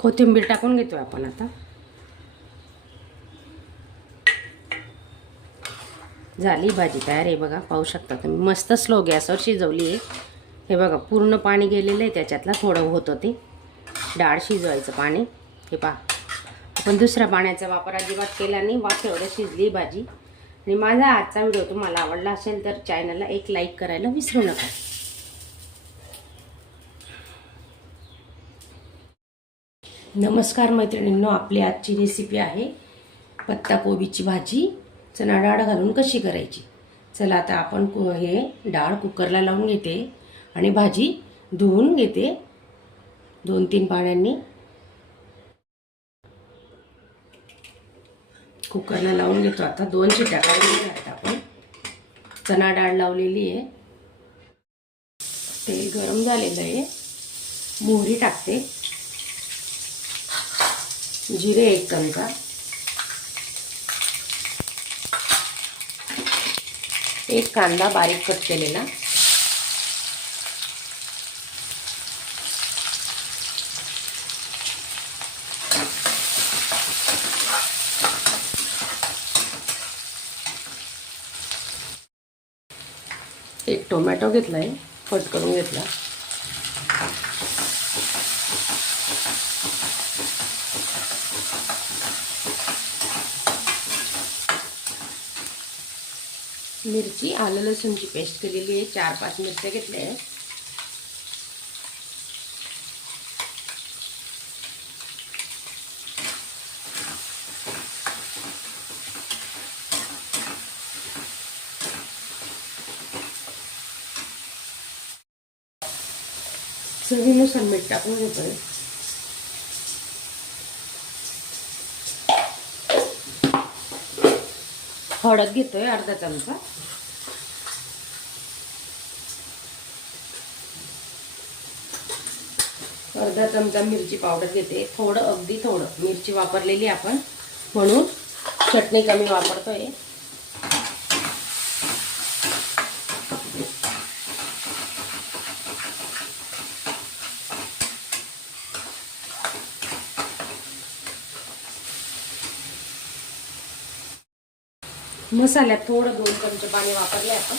कोथिंबीर टाकून घेतोय आपण आता. झाली भाजी तयार आहे बघा, पाहू शकता तुम्ही. मस्त स्लो गॅसवर शिजवली आहे. हे बघा पूर्ण पाणी गेलेलं आहे त्याच्यातलं, थोडं होतं ते डाळ शिजवायचं पाणी. हे पहा, आपण दुसऱ्या पाण्याचा वापर अजिबात केला नाही, वाफेवर शिजली भाजी. आणि माझा आजचा व्हिडिओ तुम्हाला आवडला असेल तर चॅनलला एक लाईक करायला विसरू नका. नमस्कार मैत्रिणींनो, आपली आजची रेसिपी आहे पत्ताकोबीची भाजी चणा डाळ घालून कशी करायची. चला आता आपण हे डाळ कुकरला लावून घेते आणि भाजी धुवून घेते 2-3 पाण्याने. कुकरला लावून घेतो आता. 2 शिट्या काढून घ्यायच्या आपण. चणा डाळ लावलेली आहे. तेल गरम झालेलं आहे. मोहरी टाकते, जिरे 1 चमचा, एक कांदा बारीक कट केलेला, एक टोमॅटो घेतलाय, कट करून घेतला, मिरची आलं लसूणची पेस्ट केलेली आहे, 4-5 मिरच्या घेतल्या आहे. चवीनुसार मीठ टाकून घेतोय. हळद घेतोय अर्धा चमचा, अर्धा चमचा मिरची पावडर घेते. थोडं, अगदी थोडं मिरची वापरलेली आपण, म्हणून चटणी कमी वापरतोय. मसाल्यात थोडं 2 चमचे पाणी वापरले आपण.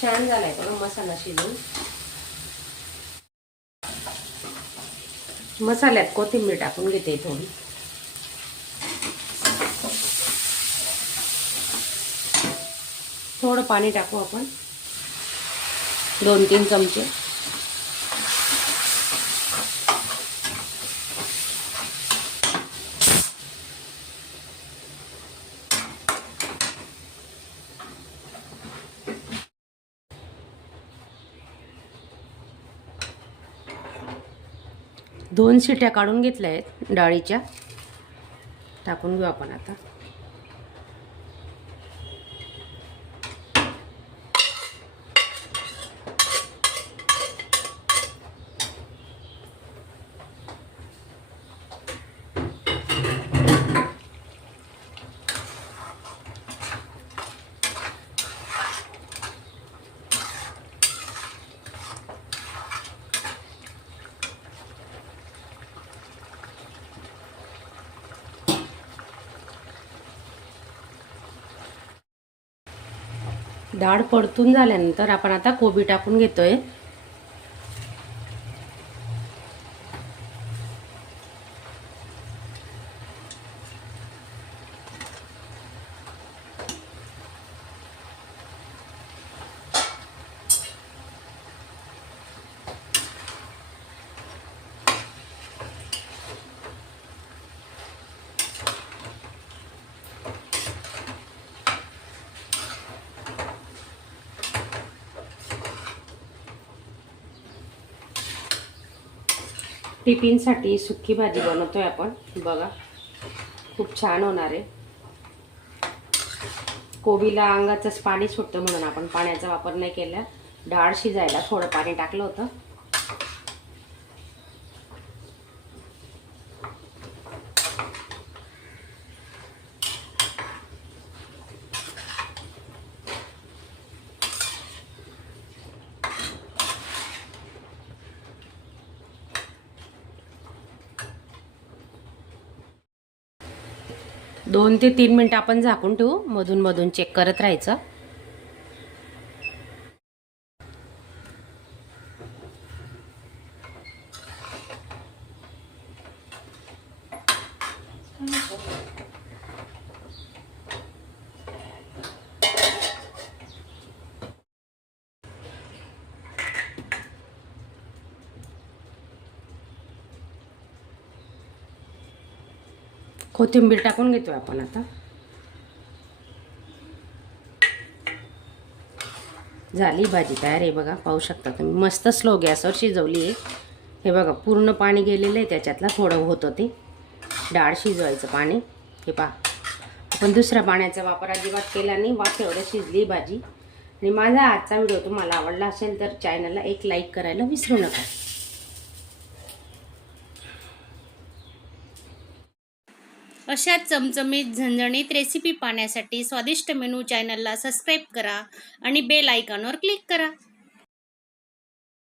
छान झालाय बघा मसाला शिजून. मसाल्यात कोथिंबीर टाकून घेते थोडी. थोडं पाणी टाकू आपण, 2-3 चमचे. दोन शिट्या काढून घेतल्या आहेत डाळीच्या, टाकून घेऊ आपण आता. डाळ परतून झाल्यानंतर आपण आता कोबी टाकून घेतोय. टिफिनसाठी सुकी भाजी बनवतोय आपण. बघा खूप छान होणार आहे. कोबीला अंगाचंच पाणी सुटतं म्हणून आपण पाण्याचा वापर नाही केला. डाळ शिजायला थोडं पाणी टाकलं होतं. 2 ते 3 मिनिटं आपण झाकून ठेवू, मधून मधून चेक करत राहायचं. कोथिंबीर टाकून घेतोय आपण आता. झाली भाजी तयार आहे बघा, पाहू शकता तुम्ही. मस्त स्लो गॅसवर शिजवली आहे. हे बघा पूर्ण पाणी गेलेलं आहे त्याच्यातलं, थोडं होतं ते डाळ शिजवायचं पाणी. हे पहा, आपण दुसऱ्या पाण्याचा वापर अजिबात केला नाही, वाफेवर शिजली भाजी. आणि माझा आजचा व्हिडिओ तुम्हाला आवडला असेल तर चॅनलला एक लाईक करायला विसरू नका. अशा चमचमीत झणझणीत रेसिपी पाहण्यासाठी स्वादिष्ट मेनू चॅनलला सबस्क्राईब करा आणि बेल आयकॉनवर क्लिक करा.